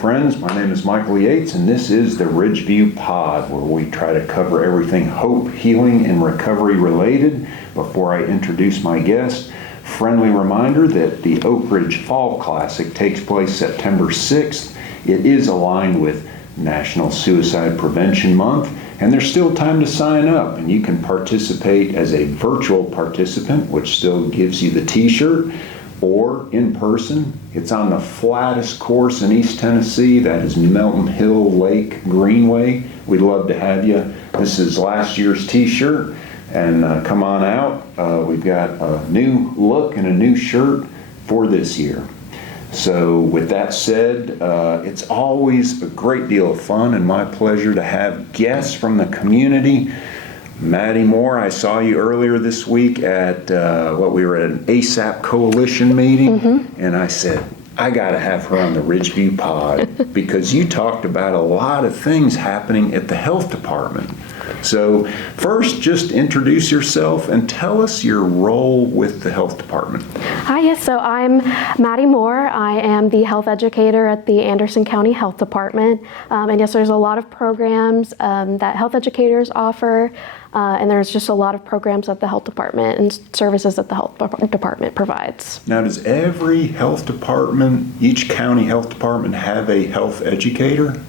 friends. My name is Michael Yates, and this is the Ridgeview Pod, where we try to cover everything hope, healing, and recovery related. Before I introduce my guest, friendly reminder that the Oak Ridge Fall Classic takes place September 6th. It is aligned with National Suicide Prevention Month, and there's still time to sign up, and you can participate as a virtual participant, which still gives you the t-shirt, or in person. It's on the flattest course in East Tennessee. That is Melton Hill Lake Greenway. We'd love to have you. This is last year's t-shirt, and come on out. We've got a new look and a new shirt for this year. So with that said, it's always a great deal of fun and my pleasure to have guests from the community. Madi Moore, I saw you earlier this week at we were at an ASAP Coalition meeting, and I said, I got to have her on the Ridgeview Pod because you talked about a lot of things happening at the health department. So first, just introduce yourself and tell us your role with the health department. Hi, yes, so I'm Madi Moore. I am the health educator at the Anderson County Health Department. And yes, there's a lot of programs that health educators offer, and there's just a lot of programs that the health department and services that the health department provides. Now, does every health department, each county health department, have a health educator?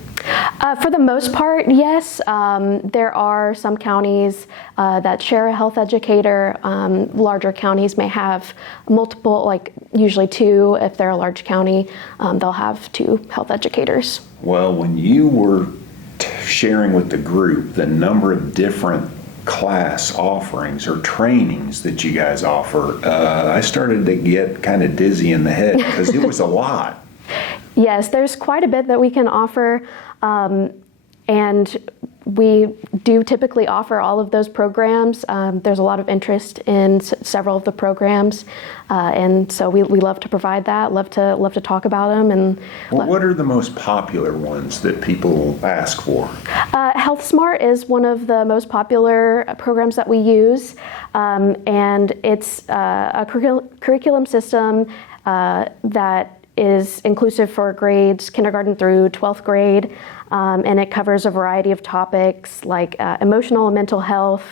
For the most part, yes. There are some counties that share a health educator. Larger counties may have multiple, like usually two. If they're a large county, they'll have two health educators. Well, when you were sharing with the group the number of different class offerings or trainings that you guys offer, I started to get kind of dizzy in the head because it was a lot. Yes, there's quite a bit that we can offer, and we do typically offer all of those programs. There's a lot of interest in several of the programs, and so we love to provide that, love to talk about them. And what are the most popular ones that people ask for? Health Smart is one of the most popular programs that we use, and it's a curriculum system that is inclusive for grades kindergarten through 12th grade, and it covers a variety of topics like emotional and mental health,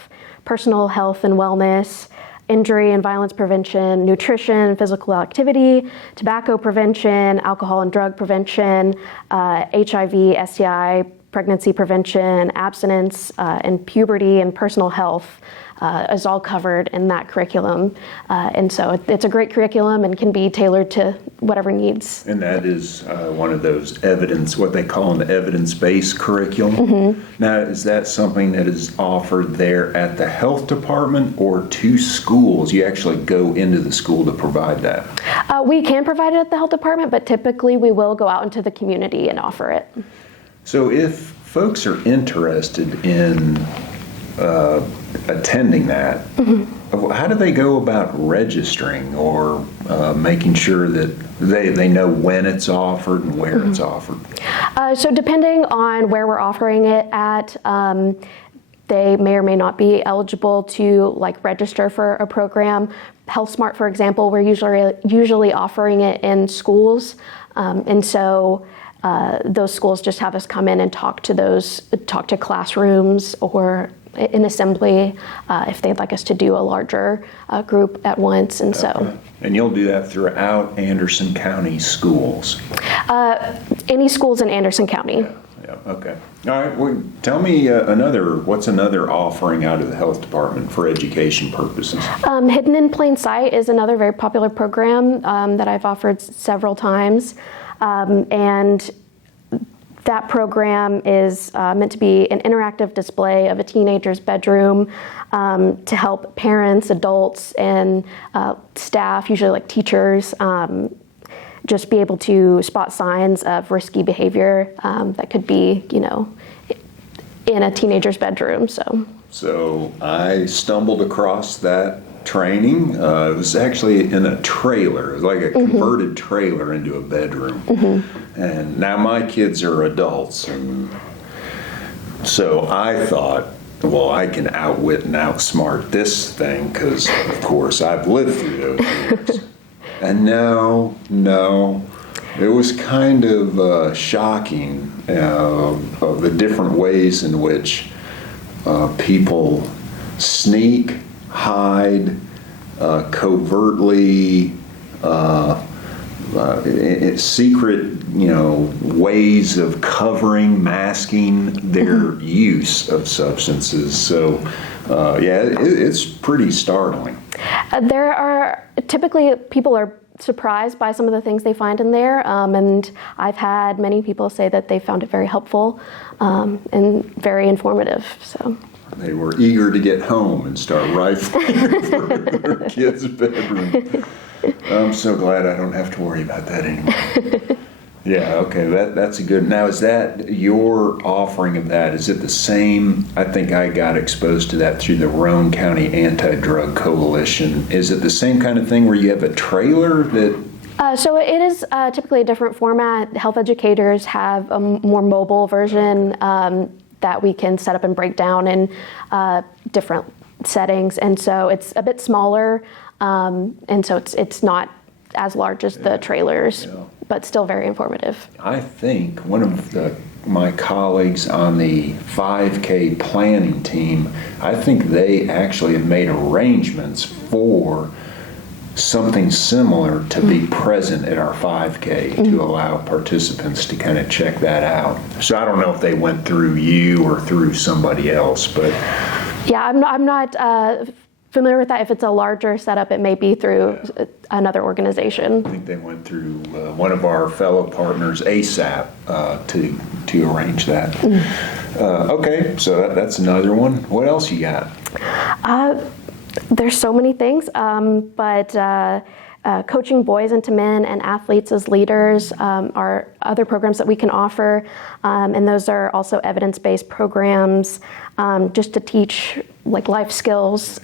personal health and wellness, injury and violence prevention, nutrition, physical activity, tobacco prevention, alcohol and drug prevention, HIV, STI, pregnancy prevention, abstinence, and puberty and personal health. Is all covered in that curriculum. And so it's a great curriculum and can be tailored to whatever needs. And that is one of those what they call an evidence-based curriculum. Mm-hmm. Now, is that something that is offered there at the health department or to schools? You actually go into the school to provide that? We can provide it at the health department, but typically we will go out into the community and offer it. So if folks are interested in attending that, mm-hmm. How do they go about registering or making sure that they know when it's offered and where mm-hmm. it's offered? So depending on where we're offering it at, they may or may not be eligible to register for a program. Health Smart, for example, we're usually offering it in schools, and so those schools just have us come in and talk to classrooms or in assembly if they'd like us to do a larger group at once. And so. And you'll do that throughout Anderson County schools? Any schools in Anderson County. Yeah, okay. All right, well, tell me what's another offering out of the health department for education purposes? Hidden in Plain Sight is another very popular program that I've offered several times. And that program is meant to be an interactive display of a teenager's bedroom to help parents, adults, and staff, usually teachers, just be able to spot signs of risky behavior that could be, in a teenager's bedroom. So I stumbled across that training. It was actually in a trailer. It was like a converted mm-hmm. trailer into a bedroom. Mm-hmm. And now my kids are adults, and so I thought, well, I can outwit and outsmart this thing because, of course, I've lived through those years. And no, It was kind of shocking of the different ways in which people sneak, hide, covertly, secret, ways of covering, masking their use of substances. So, it's pretty startling. There are typically people are surprised by some of the things they find in there, and I've had many people say that they found it very helpful and very informative. So they were eager to get home and start rifling through their kids' bedroom. I'm so glad I don't have to worry about that anymore. Yeah, okay, that's a good. Now, is that your offering of that? Is it the same? I think I got exposed to that through the Roane County Anti-Drug Coalition. Is it the same kind of thing where you have a trailer that? So it is typically a different format. Health educators have a more mobile version that we can set up and break down in different settings, and so it's a bit smaller, and so it's not as large as the trailers, but still very informative. I think one of my colleagues on the 5K planning team, I think they actually have made arrangements for something similar to be present at our 5K to allow participants to kind of check that out. So I don't know if they went through you or through somebody else, but yeah, I'm not familiar with that. If it's a larger setup, it may be through another organization. I think they went through one of our fellow partners, ASAP, to arrange that. Okay, so that's another one. What else you got? There's so many things, but coaching boys into men and athletes as leaders are other programs that we can offer, and those are also evidence-based programs just to teach like life skills,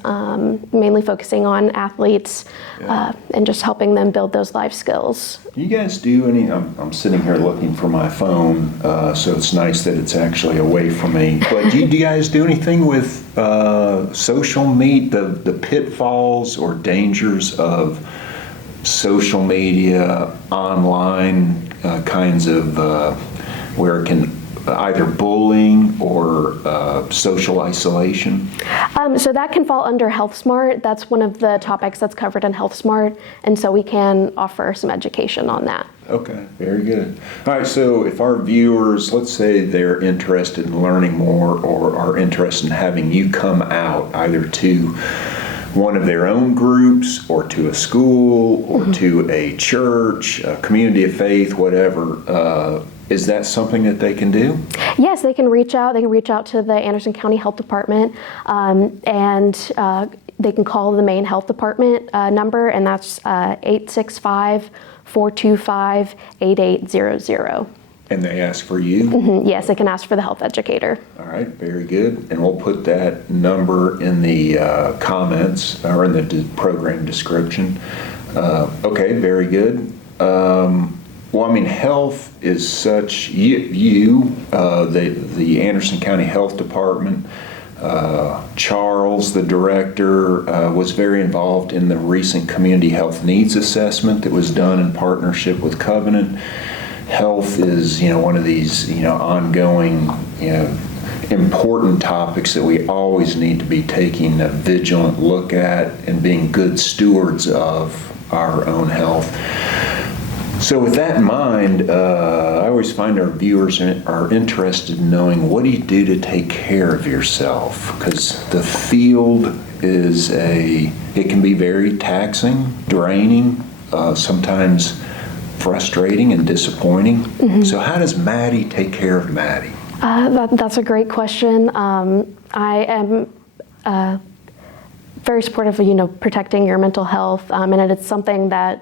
mainly focusing on athletes and just helping them build those life skills. Do you guys do any, I'm sitting here looking for my phone, so it's nice that it's actually away from me, but do you guys do anything with social media, the pitfalls or dangers of social media, online kinds of where it can either bullying or social isolation? So that can fall under Health Smart. That's one of the topics that's covered in Health Smart, and so we can offer some education on that. Okay, very good. All right, so if our viewers, let's say they're interested in learning more or are interested in having you come out either to one of their own groups or to a school or to a church, a community of faith, whatever, is that something that they can do? Yes, they can reach out. They can reach out to the Anderson County Health Department, and they can call the main health department number, and that's 865-425-8800. And they ask for you? Yes, they can ask for the health educator. All right, very good. And we'll put that number in the comments or in the program description. Okay, very good. Well, I mean, health is such, the Anderson County Health Department, Charles, the director, was very involved in the recent community health needs assessment that was done in partnership with Covenant. Health is, one of these, ongoing, important topics that we always need to be taking a vigilant look at and being good stewards of our own health. So with that in mind, I always find our viewers are interested in knowing, what do you do to take care of yourself? Because the field is it can be very taxing, draining, sometimes frustrating and disappointing. So how does Madi take care of Madi? That's a great question. I am very supportive of protecting your mental health, and it's something that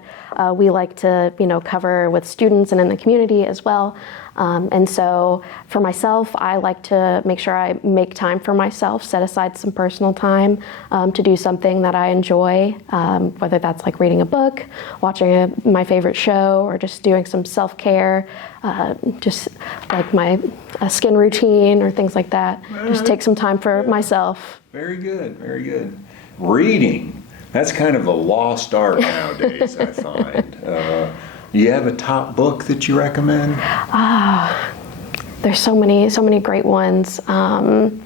we like to cover with students and in the community as well. And so for myself, I like to make sure I make time for myself, set aside some personal time to do something that I enjoy, whether that's like reading a book, watching my favorite show, or just doing some self-care, just like my skin routine or things like that. Just take some time for myself. Very good, very good. Reading, that's kind of a lost art nowadays, I find. You have a top book that you recommend? There's so many great ones. One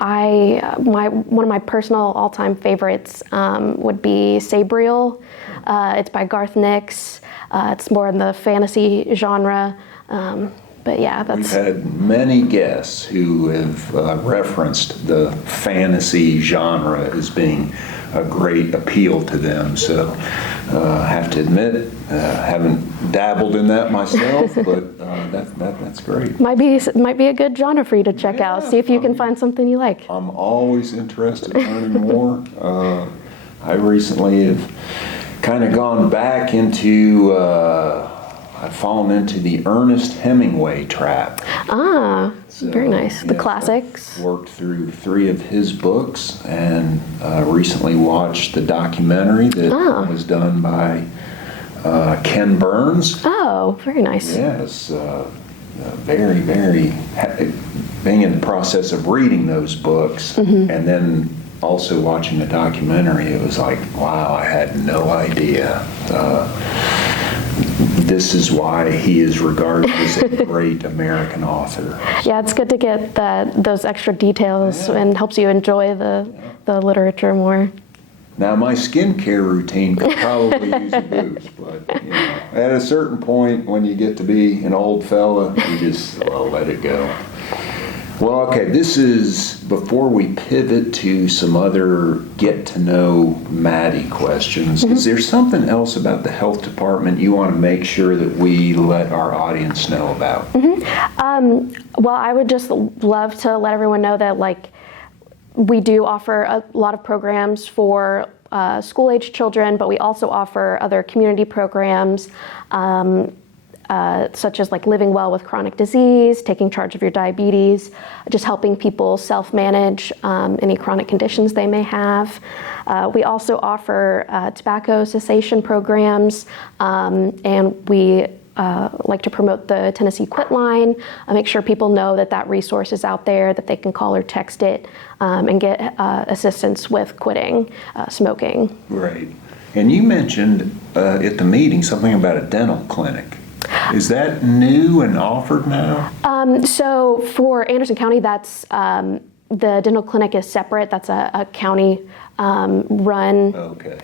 of my personal all-time favorites would be Sabriel. It's by Garth Nix. It's more in the fantasy genre. But yeah, that's... We've had many guests who have referenced the fantasy genre as being a great appeal to them. So I have to admit, haven't dabbled in that myself, but that's great. Might be a good genre for you to check out. See if you can find something you like. I'm always interested in learning more. I recently have kind of gone back into... I've fallen into the Ernest Hemingway trap. Very nice. The classics. I've worked through 3 of his books and recently watched the documentary that was done by Ken Burns. Oh, very nice. Yes, very, very, being in the process of reading those books and then also watching the documentary, it was like, wow, I had no idea. This is why he is regarded as a great American author. Yeah, it's good to get those extra details and helps you enjoy the literature more. Now, my skincare routine could probably use a boost, but at a certain point, when you get to be an old fella, you just let it go. Well, okay, this is before we pivot to some other get-to-know Madi questions. Is there something else about the health department you want to make sure that we let our audience know about? Well, I would just love to let everyone know that, we do offer a lot of programs for school-age children, but we also offer other community programs, such as living well with chronic disease, taking charge of your diabetes, just helping people self-manage any chronic conditions they may have. We also offer tobacco cessation programs, and we like to promote the Tennessee Quit Line, make sure people know that resource is out there, that they can call or text it and get assistance with quitting smoking. Right. And you mentioned at the meeting something about a dental clinic. Is that new and offered now? So for Anderson County, that's the dental clinic is separate. That's a county run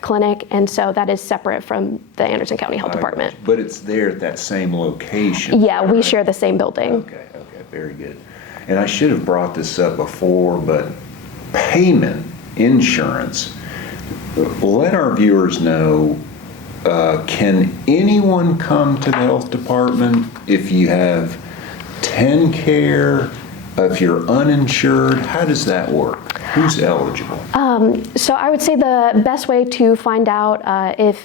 clinic, and so that is separate from the Anderson County Health Department. But it's there at that same location. Yeah, we share the same building. Okay, very good. And I should have brought this up before, but payment insurance, let our viewers know, can anyone come to the health department if you have TennCare, if you're uninsured? How does that work? Who's eligible? So I would say the best way to find out if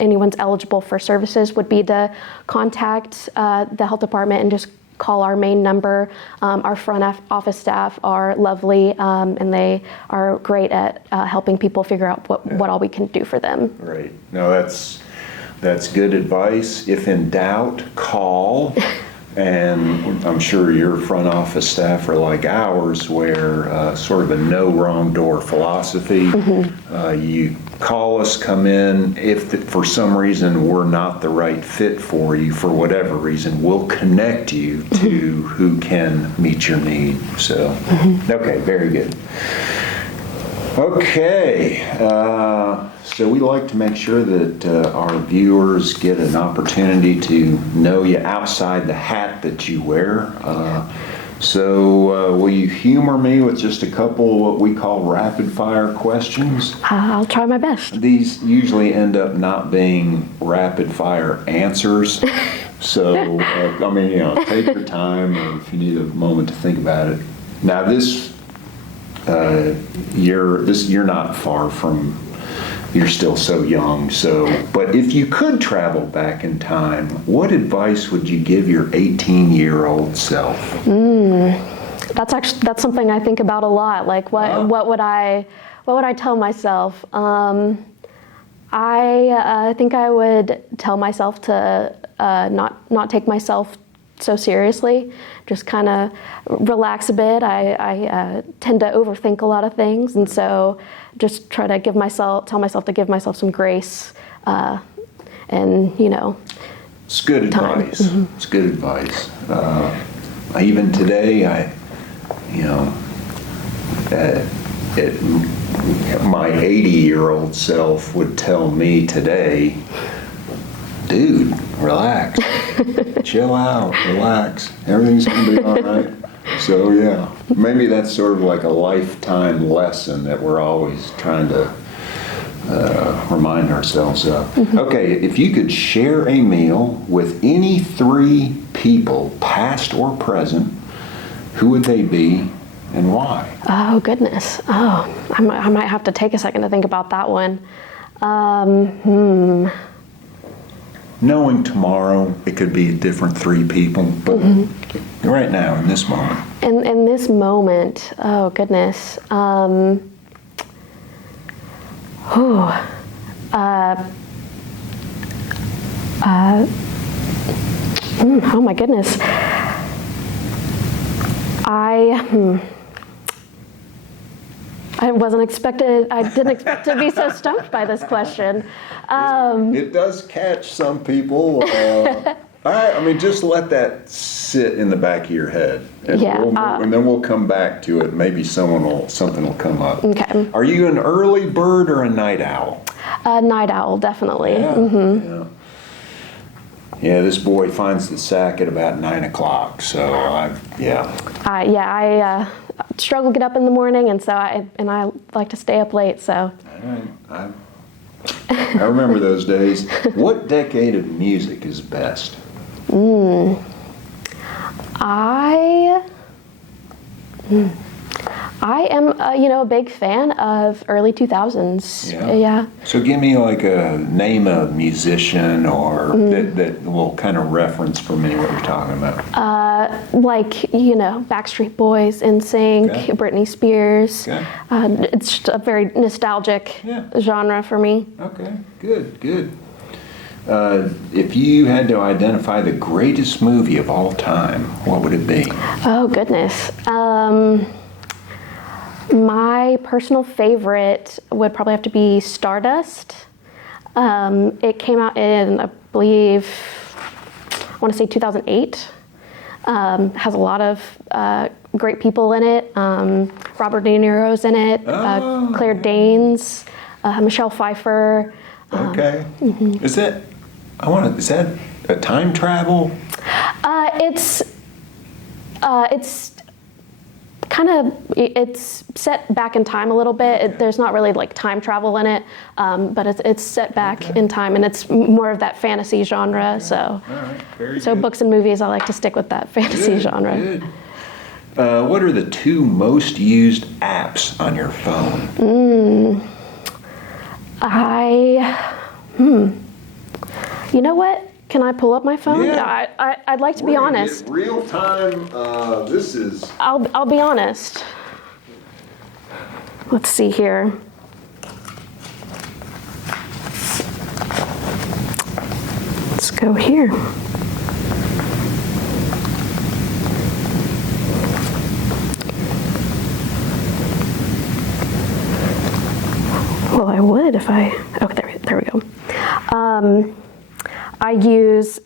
anyone's eligible for services would be to contact the health department and just call our main number. Our front office staff are lovely, and they are great at helping people figure out what all we can do for them. Right. No, that's good advice. If in doubt, call. And I'm sure your front office staff are like ours, where sort of a no wrong door philosophy. You call us, come in. If for some reason we're not the right fit for you, for whatever reason, we'll connect you to who can meet your need. So, okay, very good. Okay, so we like to make sure that our viewers get an opportunity to know you outside the hat that you wear. So will you humor me with just a couple of what we call rapid fire questions? I'll try my best. These usually end up not being rapid fire answers. So, take your time, or if you need a moment to think about it. Now you're not far from, you're still so young, but if you could travel back in time, what advice would you give your 18-year-old self? That's something I think about a lot. What would I tell myself? I think I would tell myself to not take myself so seriously, just kind of relax a bit. I tend to overthink a lot of things, and so just try to tell myself to give myself some grace, and It's good time. advice. It's good advice. Even today, my 80-year-old self would tell me today, dude, relax, chill out, relax, everything's gonna be all right. So yeah, maybe that's sort of like a lifetime lesson that we're always trying to remind ourselves of. Okay, if you could share a meal with any 3 people, past or present, who would they be and why? Oh, goodness. Oh, I might have to take a second to think about that one. Knowing tomorrow it could be different 3 people, but right now, in this moment. In this moment, oh, goodness. Oh my goodness. I didn't expect to be so stumped by this question. It does catch some people. All right, just let that sit in the back of your head. And and then we'll come back to it. Maybe something will come up. Okay. Are you an early bird or a night owl? Night owl, definitely. Yeah, yeah, this boy finds the sack at about 9 o'clock, so I struggle to get up in the morning, and so I like to stay up late. So. I remember those days. What decade of music is best? I am, a big fan of early 2000s. Yeah. So give me like a name of musician or that will kind of reference for me what you're talking about. Backstreet Boys, NSYNC, Okay. Britney Spears. Okay. It's just a very nostalgic genre for me. Okay, good. If you had to identify the greatest movie of all time, what would it be? Oh, goodness. My personal favorite would probably have to be Stardust. It came out in, I believe, I want to say 2008. Has a lot of great people in it. Robert De Niro's in it. Claire Danes, Michelle Pfeiffer. Okay. Is that a time travel? It's set back in time a little bit. There's not really like time travel in it, but it's set back in time, and it's more of that fantasy genre. Okay. So, all right. Very good. Books and movies, I like to stick with that fantasy genre. Good. What are the 2 most used apps on your phone? You know what? Can I pull up my phone? Yeah. I'd like to be honest. Real time. This is. I'll be honest. Let's see here. Let's go here. Well, I would if I. Oh, there we go. I use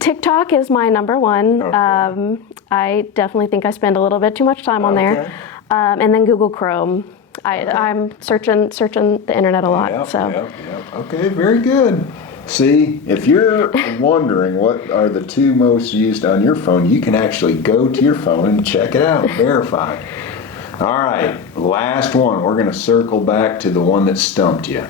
TikTok is my number one. Okay. I definitely think I spend a little bit too much time on there. And then Google Chrome. I'm searching the internet a lot. Yep. Okay, very good. See, if you're wondering what are the 2 most used on your phone, you can actually go to your phone and check it out, verify. All right, last one. We're going to circle back to the one that stumped you.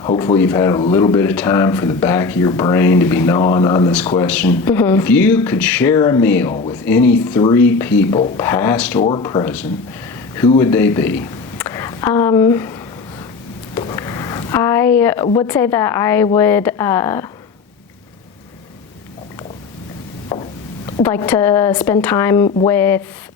Hopefully you've had a little bit of time for the back of your brain to be gnawing on this question. If you could share a meal with any 3 people, past or present, who would they be? I would say that I would like to spend time with,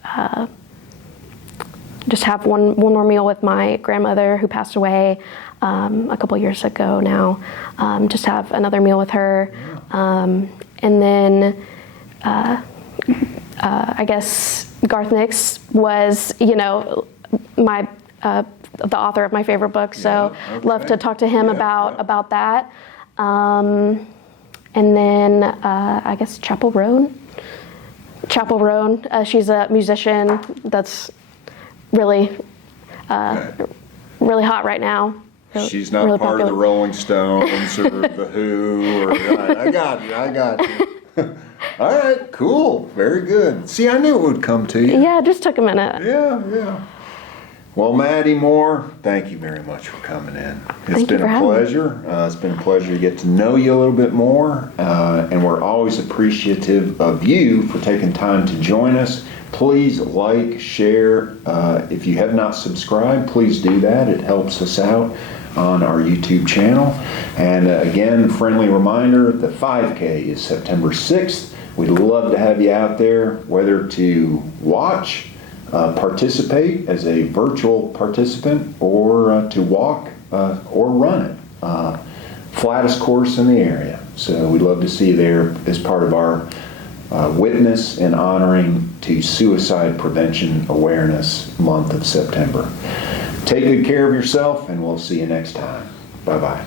just have one more meal with my grandmother who passed away a couple years ago now. Just have another meal with her. And then I guess Garth Nix was, the author of my favorite book, so Yeah, okay. love to talk to him Yeah, about that. And then I guess Chapel Roan. She's a musician that's really really hot right now. She's not really part of the popular. Rolling Stones or the Who. Or, I got you. All right, cool, very good. See, I knew it would come to you. Yeah, it just took a minute. Yeah. Well, Madi Moore, thank you very much for coming in. It's Thank you been for a having me. pleasure. It's been a pleasure to get to know you a little bit more, and we're always appreciative of you for taking time to join us. Please like, share. If you have not subscribed, please do that. It helps us out on our YouTube channel. And again, friendly reminder, the 5K is September 6th. We'd love to have you out there, whether to watch, participate as a virtual participant, or to walk or run it. Flattest course in the area. So we'd love to see you there as part of our witness and honoring to Suicide Prevention Awareness Month of September. Take good care of yourself, and we'll see you next time. Bye-bye.